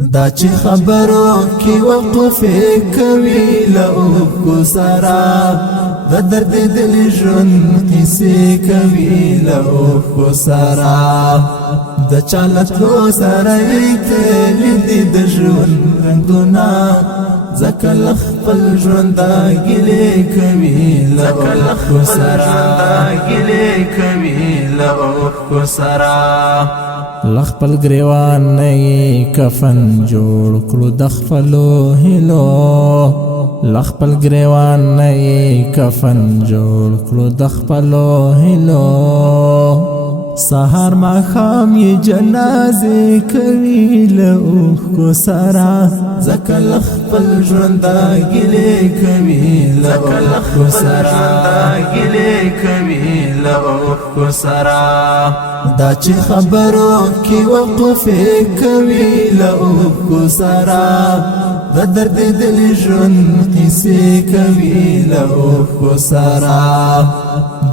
دا چې خبرو کې وقف کوي له اوښکو سره د درد دل ژوند کیسې کوي له اوښکو سره د چالتلو سره یې تللي دي د ژوند رنګونه ځکه له خپل ژونده ګیلې کوي له اوښکو سره لخپل گریوان نئی کفن جوړ کړو د خپلو هیلو لخپل گریوان نئی کفن جوړ کړو د خپلو هیلو سحر ماښام یې جنازې کوي له اوښکو سره ځکه له خپل ژونده ګیلې کوي له اوښکو سره دا چې خبرو کې وقف کوي له اوښکو سره د درد دل ژوند کیسې کوي له اوښکو سره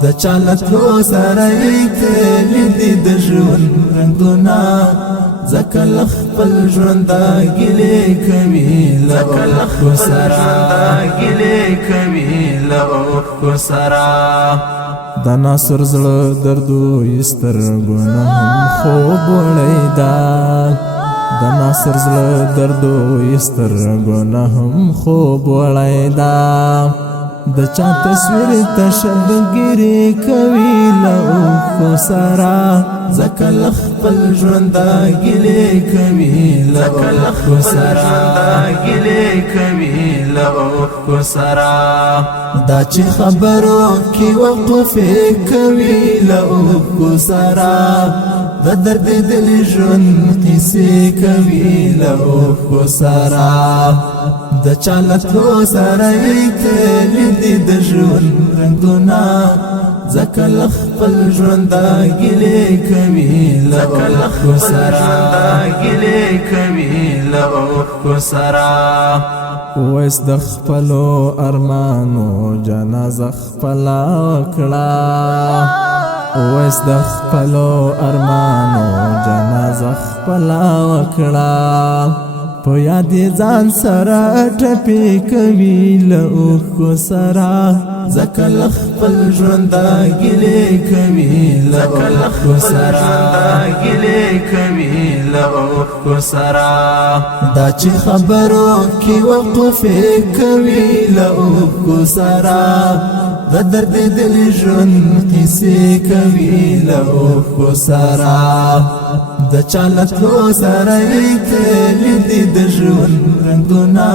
د چالتلو سره یې تللي دي د ژوند رنګونه ځکه له خپل ژونده ګیلې کوي له اوښکو سره د ناصر زړه دردو سترګونه هم خوب وړی دا د ناصر زړه دردو سترګونه هم خوب وړی دا د چا تصویر تشبګیرې کوي له اوښکو سره ځکه له خپل ژونده ګیلې کوي له اوښکو سره دا چې خبرو کې وقف کوي له اوښکو سره د درد دل ژوند کیسې کوي له اوښکو سره د چالتلو سره یې تللي دي د ژوند رنګونه ځکه له خپل ژونده ګیلې کوي له اوښکو سره ویس د خپلو ارمانو جنازه خپله وکړه ویس د خپلو ارمانو جنازه خپله وکړه په یاد ځان سره ټپې کوي له اوښکو سره ځکه له خپل ژونده ګیلې کوي له اوښکو سره دا چې خبرو کې وقف کوي له اوښکو سره د درد دل ژوند کیسې کوي له اوښکو سره د چالتلو سره یې تللي دي د ژوند رنګونه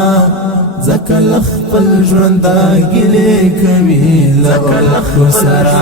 ځکه له خپل ژونده ګیلې کوي له اوښکو سره